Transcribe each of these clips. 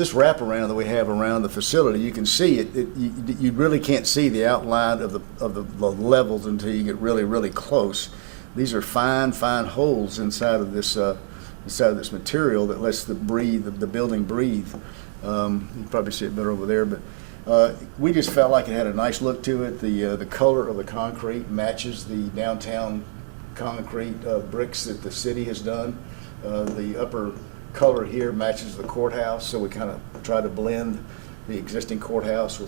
this wraparound that we have around the facility, you can see it. You really can't see the outline of the levels until you get really, really close. These are fine holes inside of this material that lets the building breathe. You can probably see it better over there, but we just felt like it had a nice look to it. The color of the concrete matches the downtown concrete bricks that the city has done. The upper color here matches the courthouse, so we kind of try to blend the existing courthouse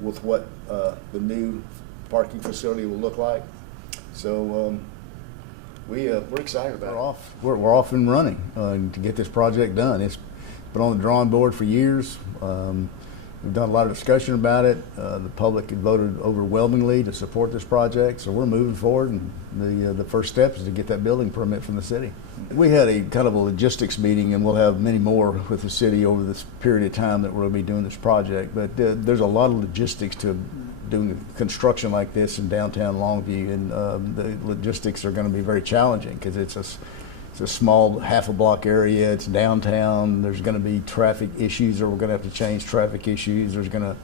with what the new parking facility will look like. So we're excited about it. We're off and running to get this project done. It's been on the drawing board for years. We've done a lot of discussion about it. The public had voted overwhelmingly to support this project, so we're moving forward, and the first step is to get that building permit from the city. We had a kind of a logistics meeting, and we'll have many more with the city over this period of time that we're going to be doing this project, but there's a lot of logistics to doing construction like this in downtown Longview, and the logistics are going to be very challenging because it's a small half a block area. It's downtown. There's going to be traffic issues, or we're going to have to change traffic issues. It's going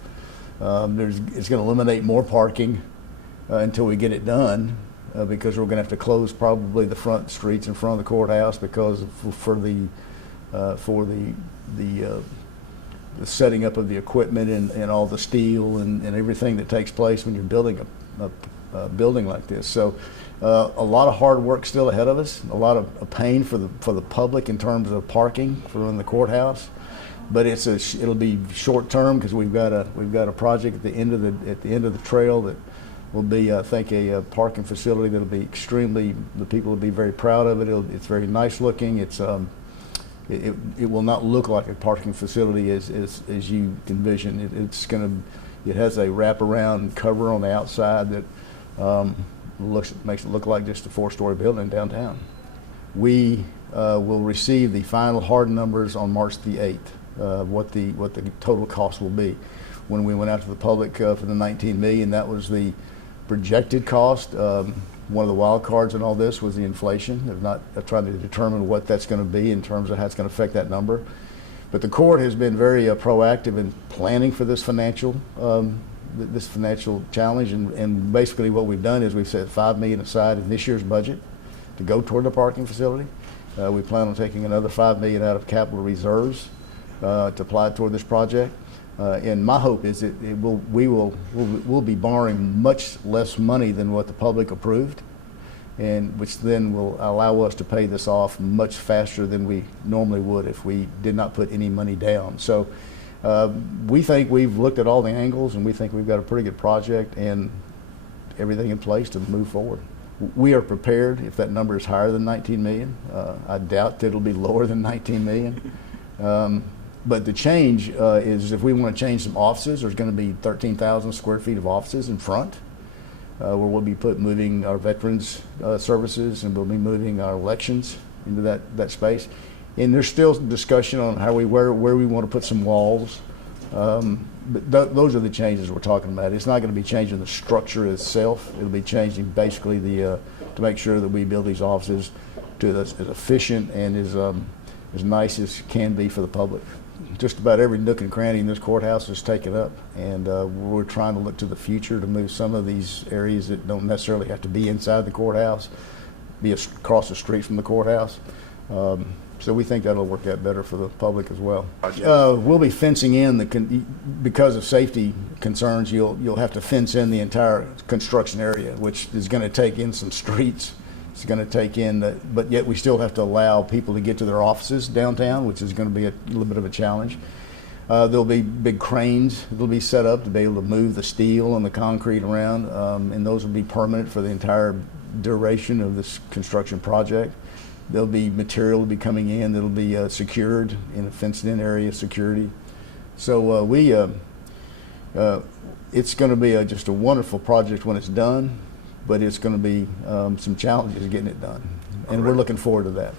to eliminate more parking until we get it done, because we're going to have to close probably the front streets in front of the courthouse because for the setting up of the equipment and all the steel and everything that takes place when you're building a building like this. So a lot of hard work still ahead of us, a lot of pain for the public in terms of parking in the courthouse, but it'll be short term because we've got a project at the end of the trail that will be, I think, a parking facility that'll be the people will be very proud of it. It's very nice looking. It will not look like a parking facility as you envision. It has a wraparound cover on the outside that makes it look like just a 4-story building downtown. We will receive the final hard numbers on March the 8th, what the total cost will be. When we went out to the public for the $19 million, that was the projected cost. One of the wild cards in all this was the inflation. They're not trying to determine what that's going to be in terms of how it's going to affect that number. But the court has been very proactive in planning for this financial challenge, and basically what we've done is we've set $5 million aside in this year's budget to go toward the parking facility. We plan on taking another $5 million out of capital reserves to apply toward this project. And my hope is that we'll be borrowing much less money than what the public approved, and which then will allow us to pay this off much faster than we normally would if we did not put any money down. So we think we've looked at all the angles, and we think we've got a pretty good project and everything in place to move forward. We are prepared if that number is higher than 19 million. I doubt that it'll be lower than 19 million. But the change is if we want to change some offices, there's going to be 13,000 square feet of offices in front, where we'll be moving our veterans services, and we'll be moving our elections into that space. And there's still discussion on where we want to put some walls. But those are the changes we're talking about. It's not going to be changing the structure itself. It'll be changing basically to make sure that we build these offices to as efficient and as nice as can be for the public. Just about every nook and cranny in this courthouse is taken up, and we're trying to look to the future to move some of these areas that don't necessarily have to be inside the courthouse, be across the street from the courthouse. So we think that'll work out better for the public as well. We'll be fencing in because of safety concerns. You'll have to fence in the entire construction area, which is going to take in some streets. It's going to take in, but yet we still have to allow people to get to their offices downtown, which is going to be a little bit of a challenge. There'll be big cranes that'll be set up to be able to move the steel and the concrete around, and those will be permanent for the entire duration of this construction project. There'll be material to be coming in that'll be secured in a fenced-in area, security. So it's going to be just a wonderful project when it's done, but it's going to be some challenges getting it done, and we're looking forward to that.